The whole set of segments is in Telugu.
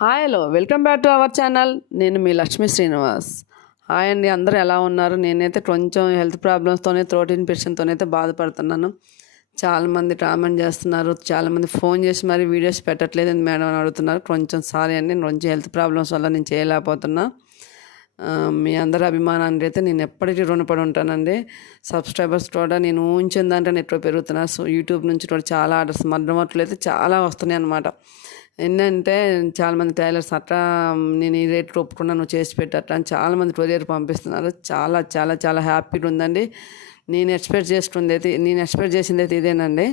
Hi hello welcome back to our channel నేను మీ లక్ష్మీ శ్రీనివాస్. హాయ్ అండి అందరూ ఎలా ఉన్నారు? నేనైతే కొంచెం హెల్త్ ప్రాబ్లమ్స్తోనే థ్రోట్ ఇన్ఫెక్షన్తోనే అయితే బాధపడుతున్నాను. చాలామంది కామెంట్ చేస్తున్నారు. చాలామంది ఫోన్ చేసి మరి వీడియోస్ పెట్టట్లేదు అని మేడం అని అడుగుతున్నారు. కొంచెం సారీ అండి కొంచెం హెల్త్ ప్రాబ్లమ్స్ వల్ల నేను చేయలేకపోతున్నా. మీ అందరి అభిమానానికి అయితే నేను ఎప్పటికీ రుణపడి ఉంటానండి. సబ్స్క్రైబర్స్ కూడా నేను ఊహించిన దాంట్లో ఎక్కువ పెరుగుతున్నారు సో యూట్యూబ్ నుంచి కూడా చాలా ఆర్డర్స్ మధ్యమట్లు అయితే చాలా వస్తున్నాయి అన్నమాట ఏంటంటే చాలామంది టైలర్స్ అట్లా నేను ఈ రేట్ ఒప్పుకున్నా నువ్వు చేసి పెట్టట్టు అని చాలామంది కొరియర్ పంపిస్తున్నారు. చాలా చాలా చాలా హ్యాపీగా ఉందండి. నేను ఎక్స్పెక్ట్ చేసుకుంది అయితే నేను ఎక్స్పెక్ట్ చేసింది అయితే ఇదేనండి.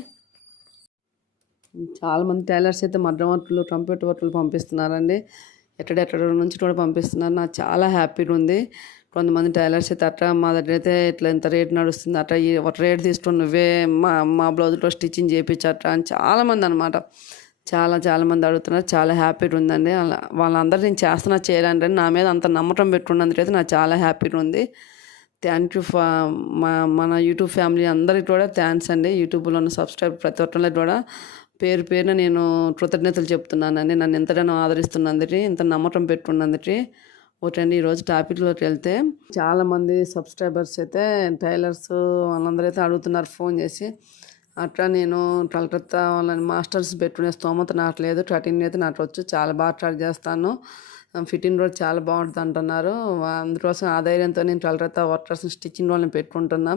చాలామంది టైలర్స్ అయితే మధ్యవర్తులు కంప్యూటర్ వర్కులు పంపిస్తున్నారండి. ఎక్కడెక్కడ నుంచి కూడా పంపిస్తున్నారు. నాకు చాలా హ్యాపీగా ఉంది. కొంతమంది టైలర్స్ అయితే అట్లా మా దగ్గర అయితే ఇట్లా ఎంత రేట్ నడుస్తుంది అట్లా ఒక రేట్ తీసుకొని నువ్వే మా మా బ్లౌజ్లో స్టిచ్చింగ్ చేయించట్రా అని చాలామంది అనమాట చాలా చాలామంది అడుగుతున్నారు. చాలా హ్యాపీగా ఉందండి. అలా వాళ్ళందరూ నేను చేస్తున్నా చేయాలంటే నా మీద అంత నమ్మకం పెట్టుకున్నందుకు అయితే నాకు చాలా హ్యాపీగా ఉంది. థ్యాంక్ యూ ఫా మా మన యూట్యూబ్ ఫ్యామిలీ అందరికి కూడా థ్యాంక్స్ అండి. యూట్యూబ్లో ఉన్న సబ్స్క్రైబ్ ప్రతి ఒక్కరికి కూడా. పేరు పేరున నేను కృతజ్ఞతలు చెప్తున్నానండి. నన్ను ఎంతగానో ఆదరిస్తున్నందుకు ఇంత నమ్మకం పెట్టుకున్నందుకు. అండి ఈరోజు టాపిక్లోకి వెళ్తే చాలామంది సబ్స్క్రైబర్స్ అయితే టైలర్స్ వాళ్ళందరూ అయితే అడుగుతున్నారు ఫోన్ చేసి. అట్లా నేను కలకత్తా వాళ్ళని మాస్టర్స్ పెట్టుకునే స్తోమత నాకు లేదు. కటింగ్ అయితే నాకు వచ్చు చాలా బాగా ట్రై చేస్తాను. ఫిట్టింగ్ కూడా చాలా బాగుంటుంది అంటున్నారు. అందుకోసం ఆ ధైర్యంతో నేను కలకత్తా వర్కర్స్ స్టిచ్చింగ్ వాళ్ళని పెట్టుకుంటున్నా.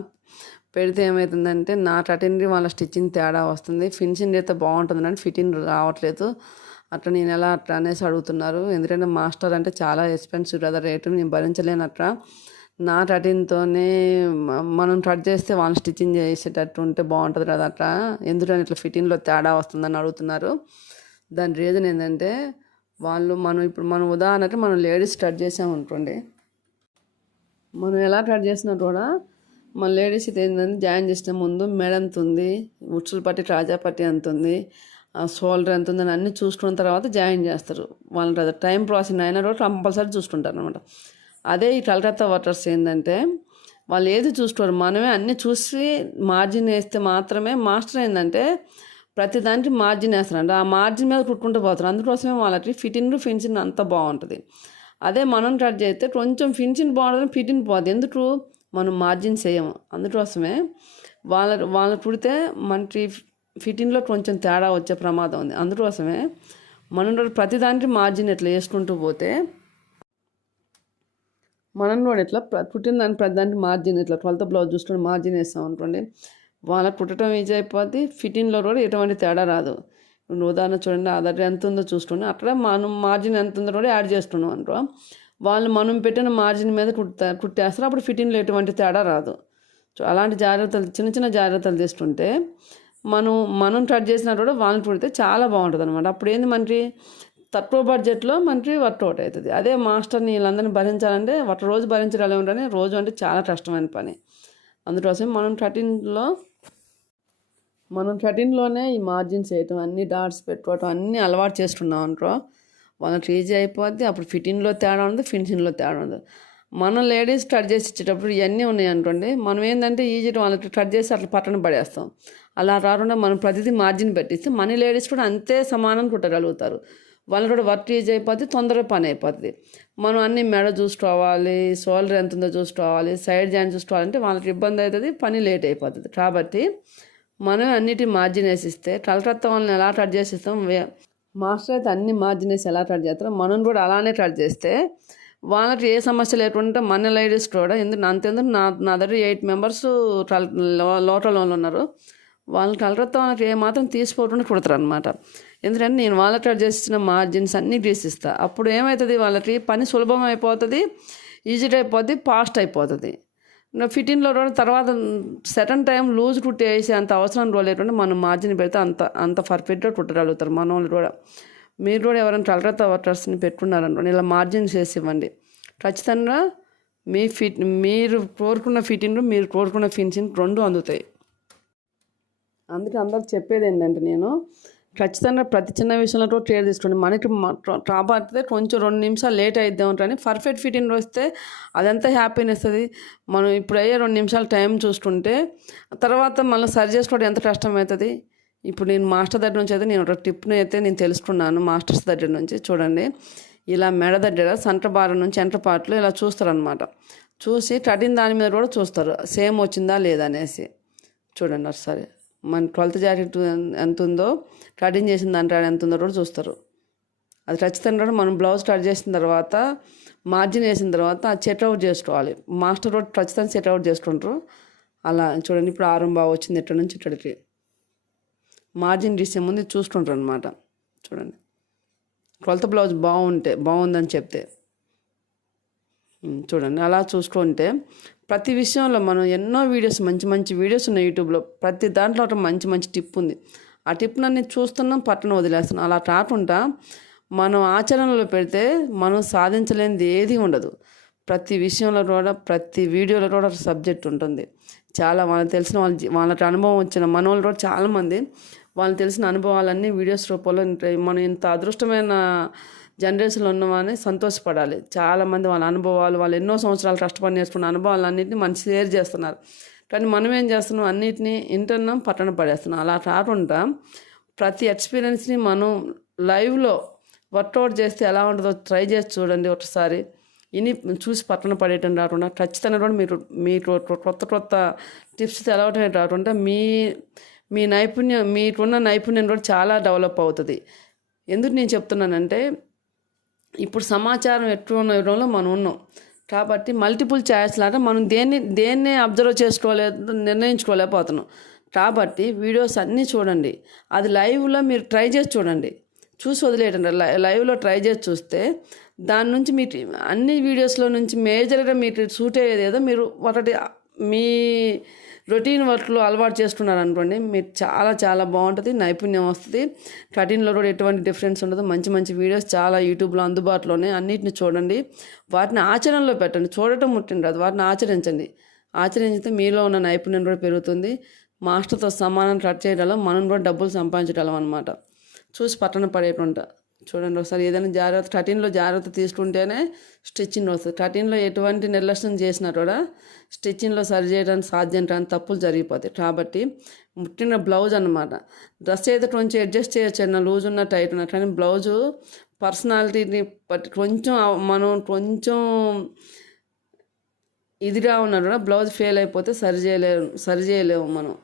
పెడితే ఏమవుతుందంటే నా కటింగ్ వాళ్ళ స్టిచ్చింగ్ తేడా వస్తుంది. ఫినిషింగ్ అయితే బాగుంటుంది కానీ ఫిట్టింగ్ రావట్లేదు. అట్లా నేను ఎలా అట్లా అనేసి అడుగుతున్నారు. ఎందుకంటే మాస్టర్ అంటే చాలా ఎక్స్పెన్సివ్ కదా రేటు నేను భరించలేను అట్లా నా కటింగ్తోనే మనం కట్ చేస్తే వాళ్ళు స్టిచ్చింగ్ చేసేటట్టు ఉంటే బాగుంటుంది కదా అట్లా. ఎందుకని ఇట్లా ఫిట్టింగ్లో తేడా వస్తుందని అడుగుతున్నారు. దాని రీజన్ ఏంటంటే వాళ్ళు మనం ఇప్పుడు మనం ఉదాహరణకి మనం లేడీస్ కట్ చేసామనుకోండి మనం ఎలా కట్ చేసినా కూడా మన లేడీస్ ఇది ఏంటంటే జాయిన్ చేసిన ముందు మెడ ఎంత ఉంది ఉచ్చుల పట్టి రాజా పట్టి ఎంత ఉంది షోల్డర్ ఎంత ఉందని అన్నీ చూసుకున్న తర్వాత జాయిన్ చేస్తారు. వాళ్ళు టైం ప్రాసెస్ అయినా కూడా కంపల్సరీ చూసుకుంటారు అనమాట అదే ఈ కలకత్తా వర్కర్స్ ఏంటంటే వాళ్ళు ఏది చూసుకోరు. మనమే అన్నీ చూసి మార్జిన్ వేస్తే మాత్రమే మాస్టర్ ఏంటంటే ప్రతి దానికి మార్జిన్ వేస్తారంట. ఆ మార్జిన్ మీద కుట్టుకుంటూ పోతారు. అందుకోసమే వాళ్ళకి ఫిట్టింగ్ ఫినిషింగ్ అంతా బాగుంటుంది. అదే మనం కట్ చేస్తే కొంచెం ఫిన్షింగ్ బాగుంటుంది ఫిటిన్ పోతుంది ఎందుకు? మనం మార్జిన్ చేయము. అందుకోసమే వాళ్ళ వాళ్ళ కుడితే మనకి ఫిట్టింగ్లో కొంచెం తేడా వచ్చే ప్రమాదం ఉంది. అందుకోసమే మనం ప్రతిదానికి మార్జిన్ ఎట్లా వేసుకుంటూ పోతే మనం కూడా ఇట్లా ప్ర- పుట్టిన దాని ప్రతి దానికి మార్జిన్ ఇట్లా ట్వెల్త్ బ్లౌజ్ చూసుకొని మార్జిన్ వేస్తాం అనుకోండి. వాళ్ళకి కుట్టడం ఈజీ అయిపోద్ది. ఫిట్టింగ్లో కూడా ఎటువంటి తేడా రాదు. ఉదాహరణ చూడండి ఆధార్ ఎంత ఉందో చూసుకోండి అక్కడ మనం మార్జిన్ ఎంత ఉందో కూడా యాడ్ చేస్తున్నాం అనుకో వాళ్ళు మనం పెట్టిన మార్జిన్ మీద కుట్టా కుట్టేస్తారు. అప్పుడు ఫిట్టింగ్లో ఎటువంటి తేడా రాదు. సో అలాంటి జాగ్రత్తలు చిన్న చిన్న జాగ్రత్తలు తీసుకుంటే మనం మనం కట్ చేసినా కూడా వాళ్ళని కుడితే చాలా బాగుంటుంది అనమాట అప్పుడు ఏంది మనకి? తక్కువ బడ్జెట్లో మనకి వర్కౌట్ అవుతుంది. అదే మాస్టర్ని వీళ్ళందరినీ భరించాలంటే ఒక రోజు భరించగలం ఉంటేనే రోజు అంటే చాలా కష్టమైన పని. అందుకోసం మనం థర్టీన్లో మనం థర్టీన్లోనే ఈ మార్జిన్స్ వేయటం అన్ని డాట్స్ పెట్టుకోవటం అన్నీ అలవాటు చేసుకున్నాం అనుకో వాళ్ళకి ఈజీ అయిపోద్ది. అప్పుడు ఫిట్టింగ్లో తేడా ఉంది ఫినిషింగ్లో తేడా ఉంది మనం లేడీస్ కట్ చేసి ఇచ్చేటప్పుడు ఇవన్నీ ఉన్నాయి అనుకోండి. మనం ఏంటంటే ఈజీ వాళ్ళకి కట్ చేసి అట్లా పట్టణ పడేస్తాం. అలా కాకుండా మనం ప్రతిదీ మార్జిన్ పెట్టిస్తే మన లేడీస్ కూడా అంతే సమానం కుట్టగలుగుతారు వాళ్ళు కూడా వర్క్ ఈజీ అయిపోద్ది తొందరగా పని అయిపోద్ది. మనం అన్ని మెడ చూసుకోవాలి షోల్డర్ ఎంత ఉందో చూసుకోవాలి సైడ్ జాయిన్ చూసుకోవాలంటే వాళ్ళకి ఇబ్బంది అవుతుంది పని లేట్ అయిపోతుంది. కాబట్టి మనం అన్నిటి మార్జిన్ వేసిస్తే కలకత్తా వాళ్ళని ఎలా కట్ చేసిస్తాం? మాస్టర్ అయితే అన్ని మార్జిన్ వేసి ఎలా కట్ చేస్తారో మనం కూడా అలానే కట్ చేస్తే వాళ్ళకి ఏ సమస్య లేకుండా మన లేడీస్ కూడా ఎందుకు అంతేందుకు నా నా దగ్గర ఎయిట్ మెంబర్స్ లోటల్ వాళ్ళు ఉన్నారు. వాళ్ళని కలకత్తా వాళ్ళకి ఏ మాత్రం తీసుకోకుండా కుడతారు అనమాట ఎందుకంటే నేను వాళ్ళకి కట్ చేసిన మార్జిన్స్ అన్నీ తీసిస్తాను అప్పుడు ఏమవుతుంది వాళ్ళకి? పని సులభం అయిపోతుంది ఈజీ అయిపోద్ది ఫాస్ట్ అయిపోతుంది. ఇంకా ఫిట్టింగ్లో కూడా తర్వాత సెకండ్ టైం లూజ్ కుట్టి వేసే అంత అవసరం లేకుండా మనం మార్జిన్ పెడితే అంత అంత పర్ఫెక్ట్గా కుట్టగలుగుతారు మన వాళ్ళు కూడా. మీరు కూడా ఎవరైనా కలకత్తా వర్కర్స్ని పెట్టుకున్నారనుకోండి ఇలా మార్జిన్స్ వేసి ఇవ్వండి ఖచ్చితంగా మీ ఫిట్ మీరు కోరుకున్న ఫిట్టింగ్ మీరు కోరుకున్న ఫినిషింగ్ రెండు అందుతాయి. అందుకే అందరికి చెప్పేది ఏంటంటే నేను ఖచ్చితంగా ప్రతి చిన్న విషయంలో కూడా కేర్ తీసుకోండి. మనకి కాబట్టే కొంచెం రెండు నిమిషాలు లేట్ అయిద్దాం కానీ పర్ఫెక్ట్ ఫిట్టింగ్ వస్తే అదంతా హ్యాపీనెస్ అది. మనం ఇప్పుడు అయ్యే రెండు నిమిషాలు టైం చూసుకుంటే తర్వాత మళ్ళీ సరి చేసుకోవడం ఎంత కష్టం అవుతుంది ఇప్పుడు నేను మాస్టర్ దగ్గర నుంచి అయితే నేను ఒక టిప్ని అయితే నేను తెలుసుకున్నాను మాస్టర్స్ దగ్గర నుంచి చూడండి. ఇలా మెడ దగ్గర సంట బార్ నుంచి ఎంట పార్ట్లో ఇలా చూస్తారనమాట చూసి కటింగ్ దాని మీద కూడా చూస్తారు. సేమ్ వచ్చిందా లేదా అనేసి. చూడండి ఒకసారి. మన ట్వెల్త్ జాకెట్ ఎంత ఉందో కటింగ్ చేసిన దాంట్లో ఎంత ఉందో కూడా చూస్తారు. అది ఖచ్చితంగా మనం బ్లౌజ్ కట్ చేసిన తర్వాత మార్జిన్ వేసిన తర్వాత అది సెట్ అవుట్ చేసుకోవాలి. మాస్టర్ రోడ్ ఖచ్చితంగా సెట్ అవుట్ చేసుకుంటారు. అలా చూడండి ఇప్పుడు ఆరం బాగా వచ్చింది ఎక్కడి నుంచి ఇక్కడికి మార్జిన్ తీసే ముందు చూసుకుంటారు అనమాట చూడండి. కొలత బ్లౌజ్ బాగుంటే బాగుందని చెప్తే. చూడండి అలా చూసుకుంటే ప్రతి విషయంలో మనం ఎన్నో వీడియోస్ మంచి మంచి వీడియోస్ ఉన్నాయి యూట్యూబ్లో. ప్రతి దాంట్లో ఒక మంచి మంచి టిప్ ఉంది. ఆ టిప్ నన్ను చూస్తున్నాం పట్టణం వదిలేస్తున్నాం. అలా కాకుండా మనం ఆచరణలో పెడితే మనం సాధించలేనిది ఏది ఉండదు. ప్రతి విషయంలో కూడా ప్రతి వీడియోలో కూడా ఒక సబ్జెక్ట్ ఉంటుంది. చాలా వాళ్ళకి తెలిసిన వాళ్ళ వాళ్ళకి అనుభవం వచ్చిన మనోళ్ళు కూడా చాలామంది వాళ్ళకి తెలిసిన అనుభవాలన్నీ వీడియోస్ రూపంలో ఉంటాయి. మనం ఇంత అదృష్టమైన జనరేషన్లో ఉన్నవాని సంతోషపడాలి. చాలామంది వాళ్ళ అనుభవాలు వాళ్ళు ఎన్నో సంవత్సరాలు కష్టపడి నేర్చుకున్న అనుభవాలన్నింటినీ మనం షేర్ చేస్తున్నారు. కానీ మనం ఏం చేస్తున్నాం? అన్నిటినీ ఇంటర్నం పట్టణ పడేస్తున్నాం. అలా కాకుండా ప్రతి ఎక్స్పీరియన్స్ని మనం లైవ్లో వర్కౌట్ చేస్తే ఎలా ఉంటుందో ట్రై చేసి చూడండి ఒకసారి. ఇని చూసి పట్టణ పడేయటం రాకుండా ఖచ్చితంగా కూడా మీరు మీకు కొత్త కొత్త టిప్స్ తెలవటమే కాకుండా మీ మీ నైపుణ్యం మీకున్న నైపుణ్యం కూడా చాలా డెవలప్ అవుతుంది. ఎందుకు నేను చెప్తున్నానంటే ఇప్పుడు సమాచారం ఎక్కువ ఇవ్వడంలో మనం ఉన్నాం. కాబట్టి మల్టిపుల్ ఛాయిస్ లాగా మనం దేన్ని దేన్ని అబ్జర్వ్ చేసుకోలేదు నిర్ణయించుకోలేకపోతున్నాం. కాబట్టి వీడియోస్ అన్నీ చూడండి. అది లైవ్లో మీరు ట్రై చేసి చూడండి. చూసి వదిలేయండి. లై లైవ్లో ట్రై చేసి చూస్తే దాని నుంచి మీ అన్ని వీడియోస్లో నుంచి మేజర్గా మీకు సూట్ అయ్యేది ఏదో మీరు ఒకటి మీ రొటీన్ వర్క్లో అలవాటు చేసుకున్నారు అనుకోండి మీరు చాలా చాలా బాగుంటుంది నైపుణ్యం వస్తుంది. కటింగ్లో కూడా ఎటువంటి డిఫరెన్స్ ఉండదు. మంచి మంచి వీడియోస్ చాలా యూట్యూబ్లో అందుబాటులోనే అన్నిటిని చూడండి. వాటిని ఆచరణలో పెట్టండి. చూడటం ముట్టిండదు వాటిని ఆచరించండి. ఆచరించితే మీలో ఉన్న నైపుణ్యం కూడా పెరుగుతుంది. మాస్టర్తో సమానం కట్ చేయడం మనం కూడా డబ్బులు సంపాదించగలం అనమాట చూసి పట్టణ పడేటుంట చూడండి ఒకసారి ఏదైనా జాగ్రత్త కటింగ్లో జాగ్రత్త తీసుకుంటేనే స్టిచ్చింగ్ వస్తుంది. కటింగ్లో ఎటువంటి నిర్లక్ష్యం చేసినా కూడా స్టిచ్చింగ్లో సరి చేయడానికి సాధ్యం కానీ తప్పులు జరిగిపోతాయి. కాబట్టి ముట్టిన బ్లౌజ్ అన్నమాట. డ్రెస్ అయితే కొంచెం అడ్జస్ట్ చేయొచ్చు అన్న లూజ్ ఉన్న టైట్ ఉన్న కానీ బ్లౌజు పర్సనాలిటీని బట్టి కొంచెం మనం కొంచెం ఇదిగా ఉన్నా కూడా బ్లౌజ్ ఫెయిల్ అయిపోతే సరి చేయలేము సరి చేయలేము మనం.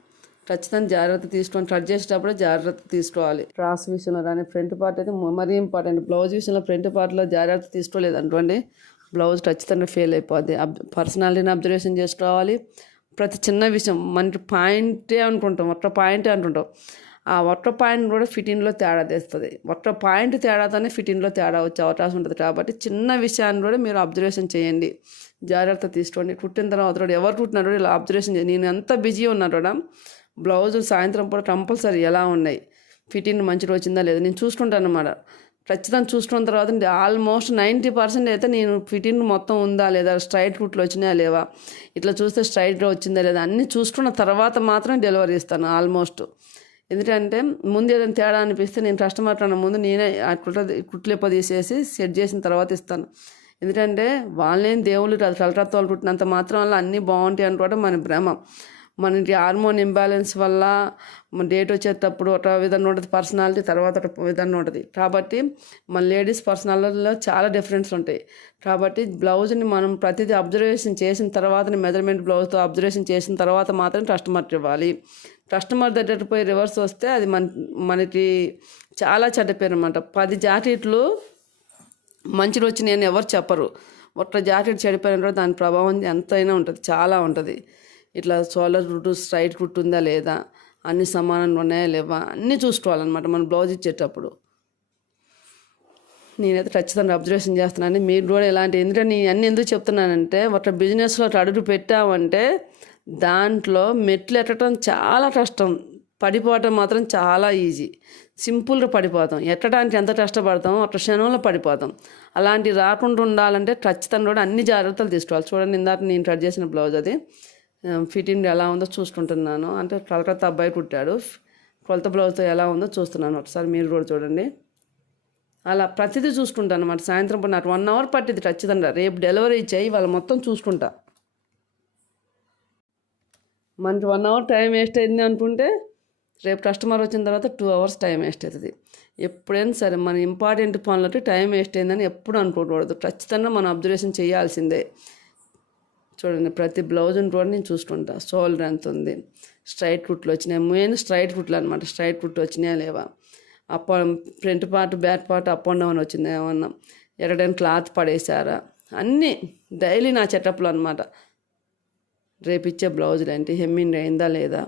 ఖచ్చితంగా జాగ్రత్త తీసుకొని కట్ చేసేటప్పుడు జాగ్రత్త తీసుకోవాలి. క్రాస్ విషయంలో కానీ ఫ్రంట్ పార్ట్ అయితే మరీ ఇంపార్టెంట్ బ్లౌజ్ విషయంలో ఫ్రంట్ పార్ట్లో జాగ్రత్త తీసుకోలేదు అనుకోండి బ్లౌజ్ ఖచ్చితంగా ఫెయిల్ అయిపోద్ది. అబ్ పర్సనాలిటీని అబ్జర్వేషన్ చేసుకోవాలి. ప్రతి చిన్న విషయం మనకి పాయింటే అనుకుంటాం ఒక్క పాయింటే అనుకుంటాం. ఆ ఒక్క పాయింట్ కూడా ఫిట్టింగ్లో తేడా తెస్తుంది. ఒక్క పాయింట్ తేడాతోనే ఫిట్టింగ్లో తేడా వచ్చే అవకాశం ఉంటుంది. కాబట్టి చిన్న విషయాన్ని కూడా మీరు అబ్జర్వేషన్ చేయండి. జాగ్రత్త తీసుకోండి. కుట్టిన తర్వాత కూడా ఎవరు కుట్టినారో ఇలా అబ్జర్వేషన్ చేయండి. నేను ఎంత బిజీ ఉన్నాను కూడా బ్లౌజు సాయంత్రం పూట కంపల్సరీ ఎలా ఉన్నాయి? ఫిట్టింగ్ మంచిగా వచ్చిందా లేదా? నేను చూసుకుంటాను అన్నమాట. ఖచ్చితంగా చూసుకున్న తర్వాత ఆల్మోస్ట్ నైంటీ పర్సెంట్ అయితే నేను ఫిట్టింగ్ మొత్తం ఉందా లేదా? స్ట్రైట్ కుట్లు వచ్చినాయా లేవా? ఇట్లా చూస్తే స్ట్రైట్గా వచ్చిందా లేదా? అన్నీ చూసుకున్న తర్వాత మాత్రం డెలివరీ ఇస్తాను ఆల్మోస్ట్. ఎందుకంటే ముందు ఏదైనా తేడా అనిపిస్తే నేను కస్టమర్ కన్నా ముందు నేనే ఆ కుట్ర కుట్లెప్ప తీసేసి సెట్ చేసిన తర్వాత ఇస్తాను. ఎందుకంటే వాళ్ళేం దేవుళ్ళు కాదు కలకత్తాలు కుట్టినంత మాత్రం వల్ల అన్నీ బాగుంటాయి అనుకోవడం మన భ్రమ. మనకి హార్మోన్ ఇంబ్యాలెన్స్ వల్ల మన డేట్ వచ్చేటప్పుడు ఒక విధంగా ఉంటుంది పర్సనాలిటీ తర్వాత ఒక విధంగా ఉంటుంది. కాబట్టి మన లేడీస్ పర్సనాలిటీలో చాలా డిఫరెన్స్ ఉంటాయి. కాబట్టి బ్లౌజ్ని మనం ప్రతిదీ అబ్జర్వేషన్ చేసిన తర్వాత మెజర్మెంట్ బ్లౌజ్తో అబ్జర్వేషన్ చేసిన తర్వాత మాత్రం కస్టమర్కి ఇవ్వాలి. కస్టమర్ దగ్గర పోయి రివర్స్ వస్తే అది మన మనకి చాలా చెడ్డ పేరు అనమాట పది జాకెట్లు మంచి వచ్చినాయి అని ఎవరు చెప్పరు. ఒక్క జాకెట్ చెడిపోయిన కూడా దాని ప్రభావం ఎంతైనా ఉంటుంది చాలా ఉంటుంది. ఇట్లా సోలర్ కుట్టు స్ట్రైట్ కుట్టు ఉందా లేదా? అన్ని సమానంగా ఉన్నాయా లేవా? అన్నీ చూసుకోవాలన్నమాట మనం బ్లౌజ్ ఇచ్చేటప్పుడు. నేనైతే ఖచ్చితంగా అబ్జర్వేషన్ చేస్తున్నాను. మీరు కూడా ఇలాంటి ఎందుకంటే నేను అన్ని ఎందుకు చెప్తున్నానంటే ఒక బిజినెస్లో అడుగు పెట్టామంటే దాంట్లో మెట్లు ఎక్కడం చాలా కష్టం. పడిపోవటం మాత్రం చాలా ఈజీ. సింపుల్గా పడిపోతాం. ఎక్కడానికి ఎంత కష్టపడతామో ఒక క్షణంలో పడిపోతాం. అలాంటి రాకుండా ఉండాలంటే ఖచ్చితంగా కూడా అన్ని జాగ్రత్తలు తీసుకోవాలి. చూడండి ఇందాక నేను కట్ చేసిన బ్లౌజ్ అది. ఫిట్టింగ్ ఎలా ఉందో చూసుకుంటున్నాను. అంటే కలకత్తా అబ్బాయి కుట్టాడు. కొలత బ్లౌజ్తో ఎలా ఉందో చూస్తున్నాను ఒకసారి మీరు కూడా చూడండి. అలా ప్రతిదీ చూసుకుంటాను అనమాట సాయంత్రం పూట నాకు వన్ అవర్ పట్టింది ఖచ్చితంగా. రేపు డెలివరీ ఇచ్చాయి వాళ్ళు మొత్తం చూసుకుంటా. మనకి వన్ అవర్ టైం వేస్ట్ అయింది అనుకుంటే రేపు కస్టమర్ వచ్చిన తర్వాత టూ అవర్స్ టైం వేస్ట్ అవుతుంది. ఎప్పుడైనా సరే మన ఇంపార్టెంట్ పనులకి టైం వేస్ట్ అయిందని ఎప్పుడు అనుకోకూడదు. ఖచ్చితంగా మనం అబ్జర్వేషన్ చేయాల్సిందే. చూడండి ప్రతి బ్లౌజ్ని కూడా నేను చూసుకుంటా. షోల్డర్ ఎంత ఉంది. స్ట్రైట్ కుట్లు వచ్చినాయి. మెయిన్ స్ట్రైట్ కుట్లు అనమాట స్ట్రైట్ కుట్లు వచ్చినాయా లేవా? Up front part back part up and down వచ్చిందా ఏమన్నా? ఎక్కడైనా క్లాత్ పడేసారా అన్నీ డైలీ నా చెటప్లు అనమాట రేపు ఇచ్చే బ్లౌజులు ఏంటి? హెమ్మింగ్ అయిందా లేదా?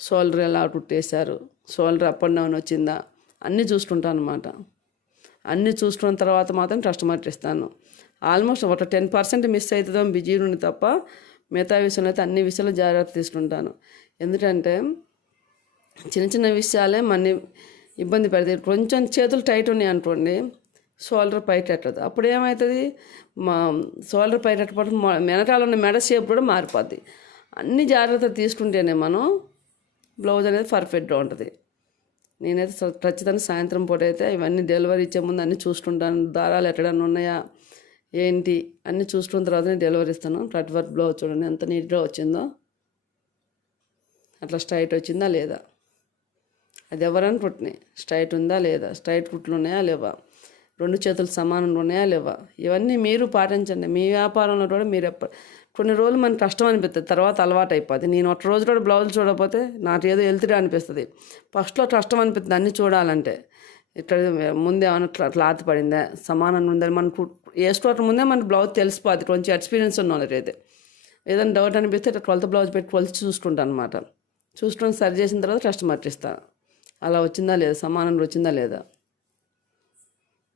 షోల్డర్ ఎలా కుట్టేశారు? షోల్డర్ అప్ అండ్ డౌన్ వచ్చిందా? అన్నీ చూసుకుంటాను అనమాట అన్నీ చూసుకున్న తర్వాత మాత్రం కస్టమర్కి ఇస్తాను. ఆల్మోస్ట్ ఒక టెన్ పర్సెంట్ మిస్ అవుతుందో బిజీ నుండి తప్ప మిగతా విషయంలో అయితే అన్ని విషయాలు జాగ్రత్త తీసుకుంటాను. ఎందుకంటే చిన్న చిన్న విషయాలే మన ఇబ్బంది పెడతాయి. కొంచెం చేతులు టైట్ ఉన్నాయి అనుకోండి షోల్డర్ పైట్ ఎట్టదు. అప్పుడు ఏమవుతుంది మా షోల్డర్ పైట్ ఎట్టపడి వెనకాల ఉన్న మెడ షేప్ కూడా మారిపోద్ది. అన్ని జాగ్రత్తలు తీసుకుంటేనే మనం బ్లౌజ్ అనేది పర్ఫెక్ట్గా ఉంటుంది. నేనైతే ఖచ్చితంగా సాయంత్రం పూట అయితే ఇవన్నీ డెలివరీ ఇచ్చే ముందు అన్నీ చూసుకుంటాను. దారాలు ఎక్కడన్నా ఉన్నాయా? ఏంటి? అన్నీ చూసుకున్న తర్వాత నేను డెలివరీ ఇస్తాను. కట్ వర్క్ బ్లౌజ్ చూడండి ఎంత నీట్గా వచ్చిందో. అట్లా స్ట్రైట్ వచ్చిందా లేదా? అది ఎవరైనా కుట్టినాయి స్ట్రైట్ ఉందా లేదా? స్ట్రైట్ కుట్లు ఉన్నాయా లేవా? రెండు చేతులు సమానంగా ఉన్నాయా లేవా? ఇవన్నీ మీరు పాటించండి. మీ వ్యాపారంలో కూడా మీరు ఎప్ప కొన్ని రోజులు మనకు కష్టం అనిపిస్తుంది. తర్వాత అలవాటు అయిపోతుంది నేను ఒక రోజు కూడా బ్లౌజ్ చూడకపోతే నాకు ఏదో వెళ్తుడే అనిపిస్తుంది. ఫస్ట్లో కష్టం అనిపిస్తుంది అన్నీ చూడాలంటే. ఇక్కడ ముందే ఏమైనా క్లాత్ పడిందా? సమానంగా ఉందని మనకు వేసుకోవటం ముందే మనకు బ్లౌజ్ తెలిసిపోద్ది కొంచెం ఎక్స్పీరియన్స్ ఉన్న వాళ్ళకైతే ఏదైనా డౌట్ అనిపిస్తే ఇట్లా ట్వెల్త్ బ్లౌజ్ పెట్టి కొలిచి చూసుకుంటాను అనమాట చూసుకొని సరి చేసిన తర్వాత కస్టమర్కి ఇస్తాను అలా వచ్చిందా లేదా? సమానంగా వచ్చిందా లేదా?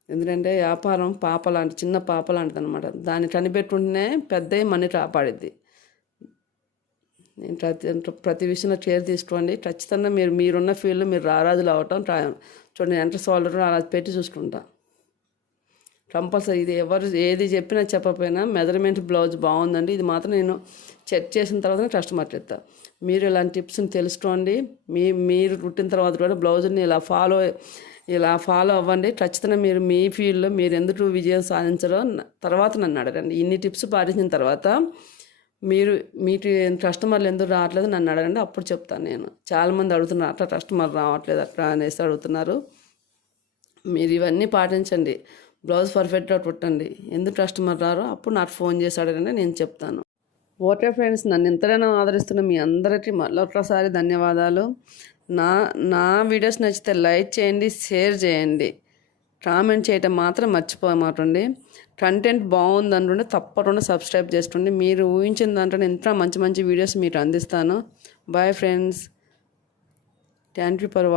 ఎందుకంటే వ్యాపారం పాప లాంటి చిన్న పాప లాంటిది అనమాట దాన్ని కనిపెట్టుకుంటేనే పెద్ద మనీ కాపాడిద్ది నేను ప్రతి ప్రతి విషయంలో కేర్ తీసుకోండి. ఖచ్చితంగా మీరు మీరున్న ఫీల్డ్లో మీరు రారాజులు అవటం ట్రా చూడండి ఎంటర్ సోల్డర్ అలా పెట్టి చూసుకుంటా. కంపల్సరీ ఇది ఎవరు ఏది చెప్పినా చెప్పకపోయినా మెజర్మెంట్ బ్లౌజ్ బాగుందండి. ఇది మాత్రం నేను చెక్ చేసిన తర్వాత కస్టమర్కి ఇస్తా మీరు ఇలాంటి టిప్స్ని తెలుసుకోండి. మీ మీరు కుట్టిన తర్వాత కూడా బ్లౌజ్ని ఇలా ఫాలో ఇలా ఫాలో అవ్వండి. ఖచ్చితంగా మీరు మీ ఫీల్డ్లో మీరు ఎందుకు విజయం సాధించారో తర్వాత నన్ను అడగండి. ఇన్ని టిప్స్ పాటించిన తర్వాత మీరు మీకు కస్టమర్లు ఎందుకు రావట్లేదు నన్ను అడగండి అప్పుడు చెప్తాను నేను. చాలామంది అడుగుతున్నారు అట్లా కస్టమర్ రావట్లేదు అట్లా అనేసి అడుగుతున్నారు. మీరు ఇవన్నీ పాటించండి. బ్లౌజ్ పర్ఫెక్ట్గా కుట్టండి. ఎందుకు కస్టమర్ రారో? అప్పుడు నాకు ఫోన్ చేసి అడగండి నేను చెప్తాను. ఓకే ఫ్రెండ్స్ నన్ను ఎంతగానో ఆదరిస్తున్న మీ అందరికీ మళ్ళొక్కసారి ధన్యవాదాలు. నా నా వీడియోస్ నచ్చితే లైక్ చేయండి షేర్ చేయండి. కామెంట్ చేయటం మాత్రం మర్చిపోమాటండి. కంటెంట్ బాగుంది అనుకుంటే తప్పకుండా సబ్స్క్రైబ్ చేసుకోండి మీరు ఊహించిన దాంట్లో ఎంత మంచి మంచి వీడియోస్ మీకు అందిస్తాను. Bye friends thank you for